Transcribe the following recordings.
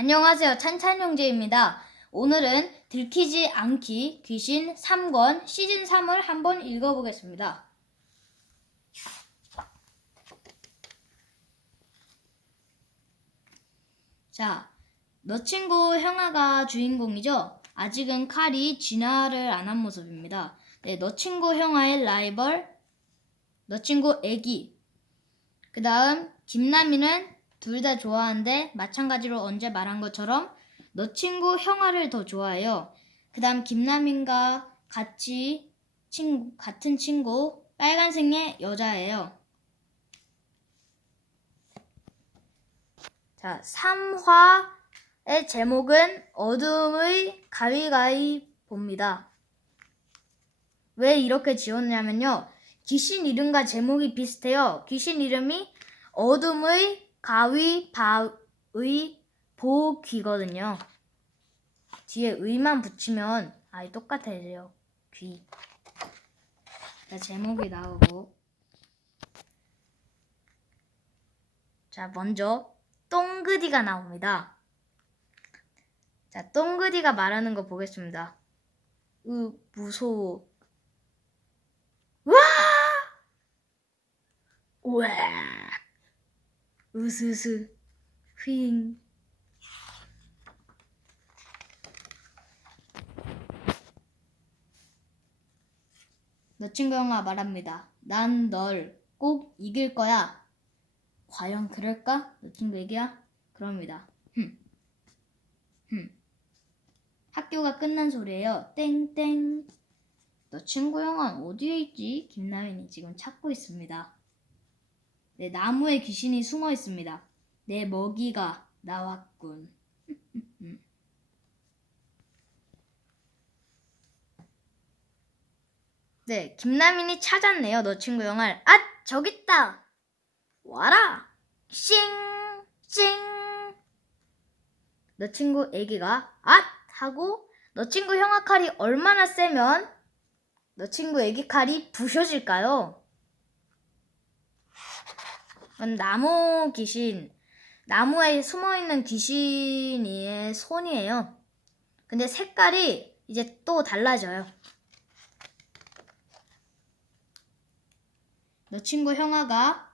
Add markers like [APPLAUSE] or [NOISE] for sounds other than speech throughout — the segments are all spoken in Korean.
안녕하세요. 찬찬형제입니다. 오늘은 들키지 않기 귀신 3권 시즌 3을 한번 읽어보겠습니다. 자, 너 친구 형아가 주인공이죠? 아직은 칼이 진화를 안 한 모습입니다. 네, 너 친구 형아의 라이벌, 너 친구 애기. 그 다음, 김남이는 둘 다 좋아하는데 마찬가지로 언제 말한 것처럼 너 친구 형아를 더 좋아해요. 그 다음 김남인과 같이 친구, 같은 친구 빨간색의 여자예요. 자, 3화의 제목은 어둠의 가위가위보입니다. 왜 이렇게 지었냐면요. 귀신 이름과 제목이 비슷해요. 귀신 이름이 어둠의 가위 바의 보 귀거든요. 뒤에 의만 붙이면 아예 똑같아져요. 귀. 자, 제목이 나오고. 자, 먼저 똥그디가 나옵니다. 자, 똥그디가 말하는 거 보겠습니다. 으, 무서워. 와! 우와! 으스스, 휘잉. 너 친구 형아 말합니다. 난 널 꼭 이길 거야. 과연 그럴까? 너 친구 얘기야? 그럽니다. 흠. 흠. 학교가 끝난 소리예요. 땡땡. 너 친구 형아 어디에 있지? 김나연이 지금 찾고 있습니다. 내 나무에 귀신이 숨어 있습니다. 내 먹이가 나왔군. [LAUGHS] 네, 김나민이 찾았네요. 너 친구 영화를. 아, 저기 있다. 와라. 싱, 싱. 너 친구 애기가 앗 하고 너 친구 형아 칼이 얼마나 세면 너 친구 애기 칼이 부셔질까요? 나무 귀신, 나무에 숨어 있는 귀신의 손이에요. 근데 색깔이 이제 또 달라져요. 너 친구 형아가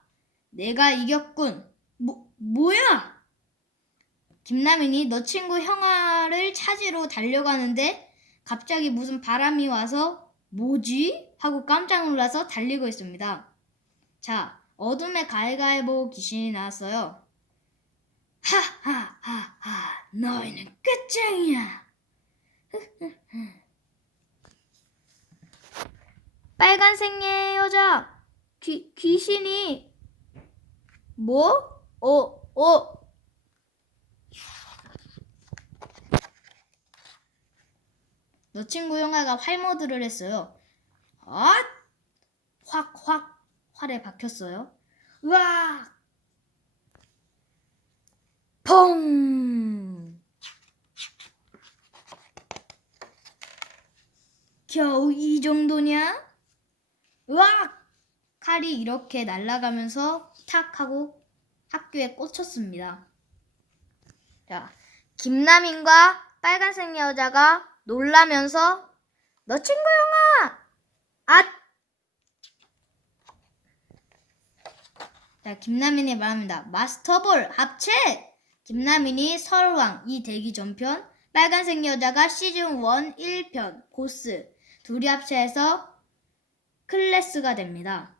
내가 이겼군. 뭐, 뭐야? 김나민이 너 친구 형아를 찾으러 달려가는데 갑자기 무슨 바람이 와서 뭐지? 하고 깜짝 놀라서 달리고 있습니다. 자, 어둠의 가위가위보 귀신이 나왔어요. 하하하하, 너희는 끝장이야. [LAUGHS] 빨간색의 여자, 귀, 귀신이, 뭐? 어, 어. 너 친구 형아가 활모드를 했어요. 아! 확, 확, 활에 박혔어요. 으악! 펑! 겨우 이 정도냐? 으악! 칼이 이렇게 날아가면서 탁 하고 학교에 꽂혔습니다. 자, 김남인과 빨간색 여자가 놀라면서 너 친구 형아! 앗! 자, 김남인이 말합니다. 마스터볼 합체! 김남인이 설왕 이 대기 전편 빨간색 여자가 시즌 1 1편 고스 둘이 합체해서 클래스가 됩니다.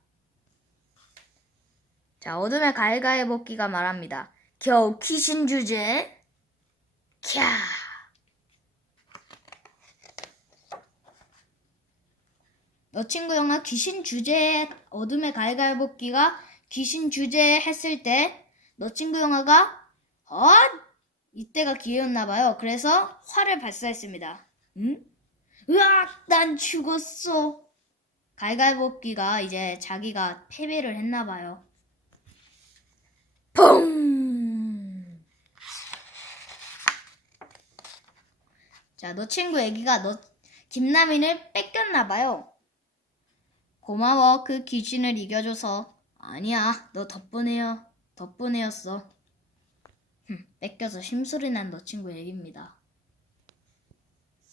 자, 어둠의 가위가위복기가 말합니다. 겨우 귀신 주제. 캬. 너 친구 영화 귀신 주제에 어둠의 가위가위복기가 귀신 주제에 했을 때 너 친구 영화가 어 이때가 기회였나 봐요. 그래서 활을 발사했습니다. 응? 으악 난 죽었어. 가위가위복기가 이제 자기가 패배를 했나 봐요. 퐁! 자, 너 친구 애기가 너 김나민을 뺏겼나 봐요. 고마워. 그 귀신을 이겨줘서. 아니야. 너 덕분에요. 덕분에였어. 흠, 뺏겨서 심술이 난 너 친구 얘기입니다.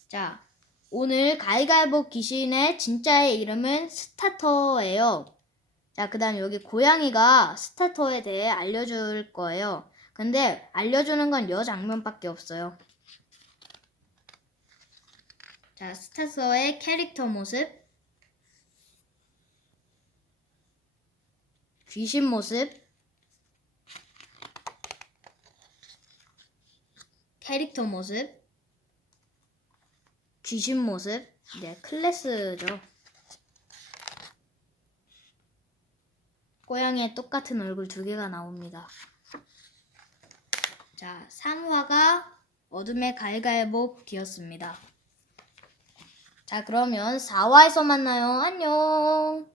자, 오늘 가위가위보 귀신의 진짜의 이름은 스타터예요. 자, 그 다음 여기 고양이가 스타터에 대해 알려줄 거예요. 근데 알려주는 건 여 장면밖에 없어요. 자, 스타터의 캐릭터 모습. 귀신 모습. 캐릭터 모습. 귀신 모습. 네, 클래스죠. 고양이의 똑같은 얼굴 두 개가 나옵니다. 자, 3화가 어둠의 가위가위보 기였습니다. 자, 그러면 4화에서 만나요. 안녕!